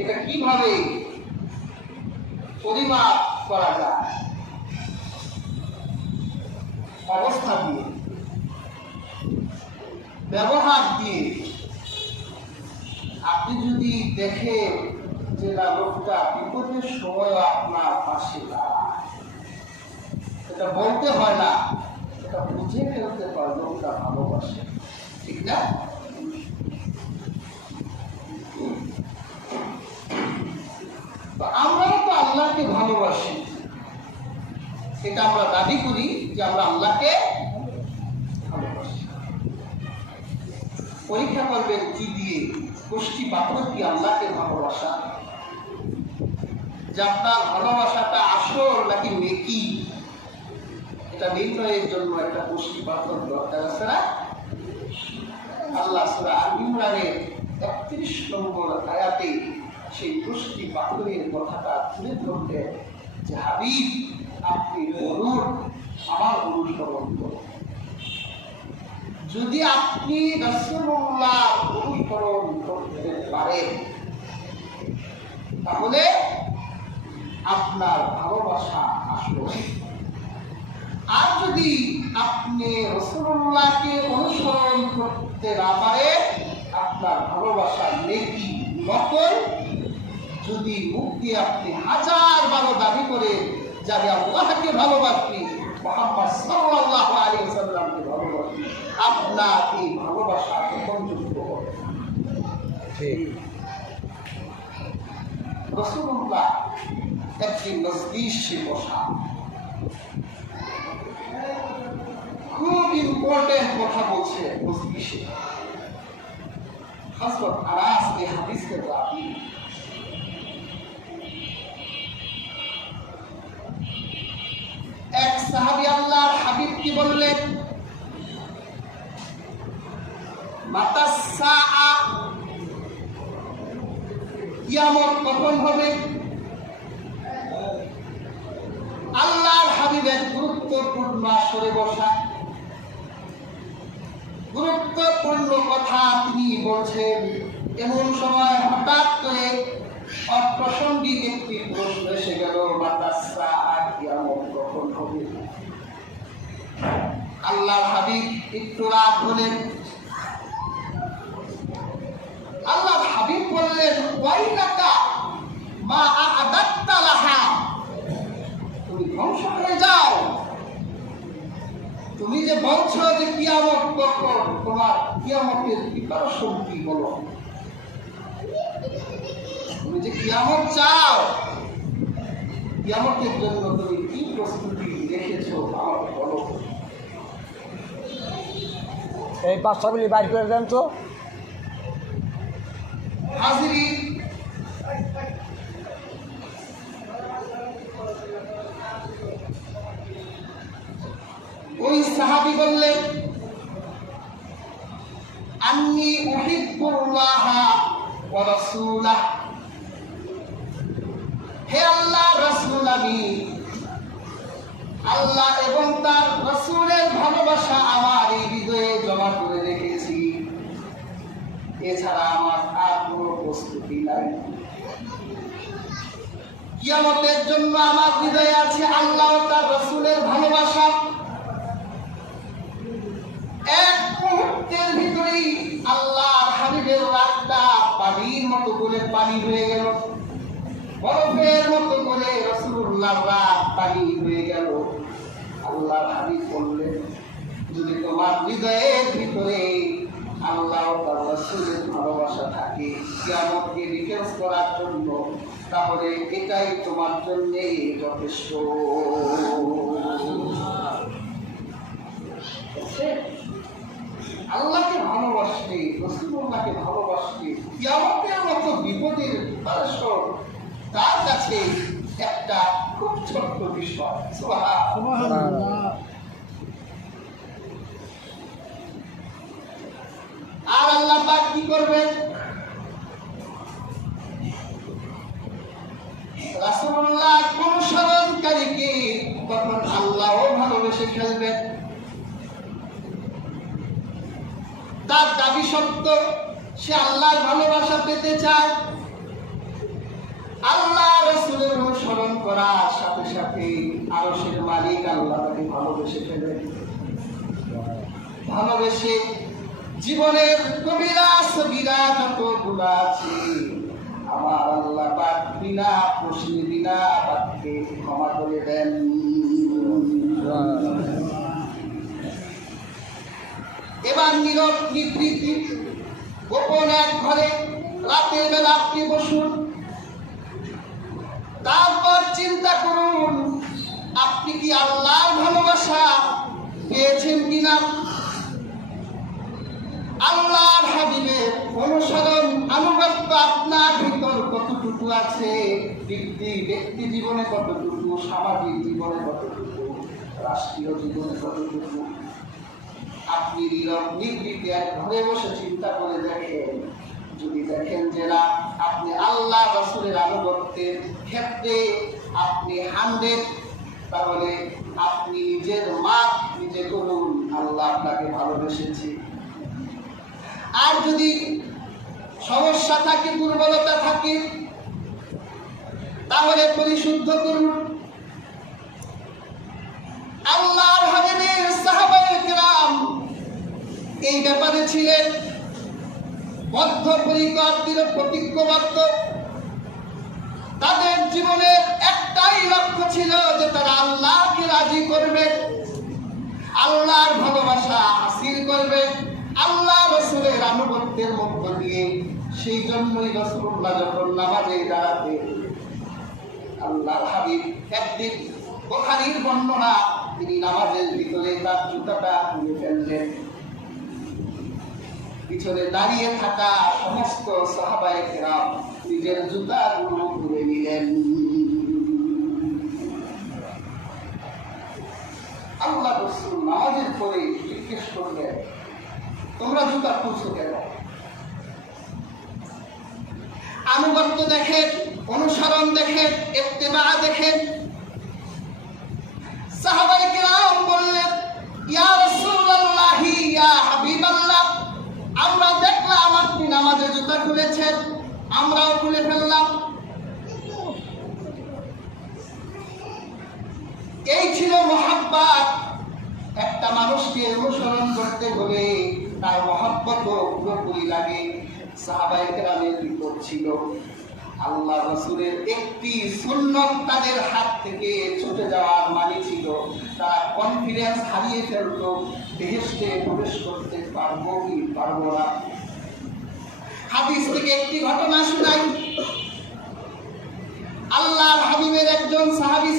এটা কিভাবে পরিমাপ করা যায়? অবস্থা দিয়ে, ব্যবহার দিয়ে। আপনি যদি দেখেন যে না, লোকটা বিপদের সময় আপনার পাশে দাঁড়ায়, এটা বলতে হয় না, এটা বুঝে ফেলতে পারে লোকটা ভালোবাসে, ঠিক না? আমরাও তো আল্লাহকে ভালোবাসি, এটা আমরা দাবি করি যে আমরা আল্লাহকে ভালোবাসি। পরীক্ষা করবেন কি দিয়ে? গোষ্ঠী পাথর কি আল্লাহকে ভালোবাসা? যে আপনার ভালোবাসাটা আসল নাকি নেকি, এটা নির্ণয়ের জন্য একটা গোষ্ঠী পাথর দরকার আছে না? আল্লাহ সূরা আল ইমরানের ৩১ নম্বর আয়াতে সেই গোষ্ঠী পাথরের কথাটা তুলে ধরলেন যে হাবিব, আপনি বলুন, আমার অনুসরণ করুন। যদি আপনি রাসূলুল্লাহ অনুসরণ করতে পারেন তাহলে আপনার ভালোবাসা আসবে। আর যদি আপনি রাসূলুল্লাহকে অনুসরণ করতে না পারেন, আপনার ভালোবাসা নেকি নকল। যদি মুখ দিয়ে আপনি হাজার বারো দাবি করে যে আমি আল্লাহকে ভালোবাসি, মুহাম্মদ সাল্লাল্লাহু আলাইহি ওয়াসাল্লামকে ভালোবাসি, আপনার এই ভালোবাসা গ্রহণযোগ্য হবে। রাসূলুল্লাহ একদিন মজলিসে বসা, খুব ইম্পর্টেন্ট কথা বলছে মজলিসে। হযরত আনাস এই হাদিসকে রাবি। এক সাহাবী আল্লাহর হাবিব কি বললেন? মাতাস সাআ, কিয়ামত কখন হবে? আল্লাহর হাবিবের গুরুত্বপূর্ণ আসরে বসা, গুরুত্বপূর্ণ কথা তিনি বলছেন। এমন সময় হঠাৎ করে অপ্রাসঙ্গিক একটি প্রশ্ন এসে গেল, মাতাস সাআ, কিয়ামত কখন হবে? আল্লাহর হাবিব একটু রাগ হলেন। আল্লাহর হাবিব বললেন, ওয়াইলাকা মা আ'দাত্তা লাহা, তুমি ধ্বংস হয়ে যাও। তুমি যে বলছো যে কিয়ামত কখন, তোমার কিয়ামতের প্রিপারেশন কি বলো? তুমি যে কিয়ামত চাও, কিয়ামতের জন্য তুমি কি প্রস্তুতি রেখেছো আমাকে বলো। এই পাঁচটাগুলি বাইর করে দেন তো। হাজিরিন, ওই সাহাবী বললেন, আন্নী উহিব্বুল্লাহ ওয়া রাসূলাহ, হে আল্লাহর রাসূল, আমি আল্লাহ এবং তার রাসূলের ভালোবাসা আমার এই হৃদয়ে জমা করে রেখেছি, এছাড়া আমার আর কোনো প্রস্তুতি নাই। কিয়ামতের জন্য আমার হৃদয়ে আছে আল্লাহ ও তার রাসূলের ভালোবাসা। এক মুহূর্তের ভিতরেই আল্লাহর হাবিবের রাগটা পানির মতো করে পানি হয়ে গেল, বরফের মতো করে রাসূলুল্লাহর রাগ পানি হয়ে গেল। আল্লাহর হাবিব বললেন, যদি তোমার হৃদয়ের ভিতরে আল্লাহ ও তার রাসূলের ভালোবাসা থাকে কিয়ামতকে ডিফেন্স করার জন্য, তাহলে এটাই তোমার জন্য যথেষ্ট। আল্লাহকে ভালোবাসলে, রাসূলুল্লাহকে ভালোবাসলে কিয়ামতের মতো বিপদের প্রিপারেশন তার কাছে একটা খুব ছোট্ট বিষয়। সুবহানাল্লাহ। আর আল্লাহ পাক কি করবেন? রাসূলুল্লাহ অনুসরণকারীকে তখন আল্লাহও ভালোবেসে ফেলবেন। তার দাবি সত্য, সে আল্লাহর ভালোবাসা পেতে চায়, আল্লাহ রাসূলের অনুসরণ করার সাথে সাথে আরশের মালিক আল্লাহ তাকে ভালোবেসে ফেলেন। ভালোবেসে জীবনের কবিরা সগীরা যতগুলো আছে আমার আল্লাহ পাক বিনা প্রশ্নে বিনা বাক্যে ক্ষমা করে দেন। এবার নীরব নিবৃত্তি গোপন এক ঘরে রাতের বেলা আপনি বসুন, তারপর চিন্তা করুন আপনি কি আল্লাহর ভালোবাসা পেয়েছেন কিনা, আল্লাহর হাবিবের অনুসরণ আনুগত্য আপনার ভিতর কতটুকু আছে, ব্যক্তি জীবনে কতটুকু, সামাজিক জীবনে কতটুকু, রাষ্ট্রীয় জীবনে কতটুকু। আপনি নীরব নিবৃত্তি এক ঘরে বসে চিন্তা করে দেখেন, যদি দেখেন যে না আপনি আল্লাহ রাসূলের আনুগত্যের ক্ষেত্রে আপনি 100, তাহলে আপনি নিজের মাপ নিজে করুন, আল্লাহ আপনাকে ভালোবেসেছে। আর যদি সমস্যা থাকে, দুর্বলতা থাকে, তাহলে পরিশুদ্ধ করুন। আল্লাহর হাবিবের সাহাবায়ে কেরাম এই ব্যাপারে ছিলেন বদ্ধপরিকর, প্রতিজ্ঞবদ্ধ। তাদের জীবনের একটাই লক্ষ্য ছিল যে তারা আল্লাহকে রাজি করবে, আল্লাহর ভালোবাসা হাসিল করবে আল্লাহ রাসূলের আনুগত্যের মধ্য দিয়ে। সেই জন্যই রাসূলুল্লাহ যখন নামাজে দাঁড়াতে আল্লাহর হাবিব একদিন বুখারীর বর্ণনা, তিনি নামাজের ভিতরে তার জুতাটা খুলে ফেললেন। পিছনে দাঁড়িয়ে থাকা সমস্ত সাহাবায়ে কেরাম নিজের জুতাগুলো খুলে নিলেন। আল্লাহ রাসূল নামাজের পরে জিজ্ঞেস করলেন, তোমরা জুতা খুলছো কেন? আনুগত্য দেখেন, অনুসরণ দেখেন, ইত্তেবা দেখেন। সাহাবায়ে কেরাম বললেন, ইয়া রাসূলুল্লাহ, ইয়া হাবিবাল্লাহ, আমরা দেখলাম আপনি নামাজে জুতা খুলেছেন, আমরাও খুলে ফেললাম। এই ছিল মহব্বত। একটা মানুষকে অনুসরণ করতে হলে তার মহব্বত পুরোপুরি লাগে। সাহাবায়ে কেরামের ভিতর ছিল আল্লাহ রাসূলের একটি সুন্নত তাদের হাত থেকে ছুটে যাওয়ার মানে ছিল তারা কনফিডেন্স হারিয়ে ফেলত, বেহেশতে প্রবেশ করতে পারবো কি পারবো না। হাদিস থেকে একটি ঘটনা শোনাই। আল্লাহর হাবিবের একজন সাহাবী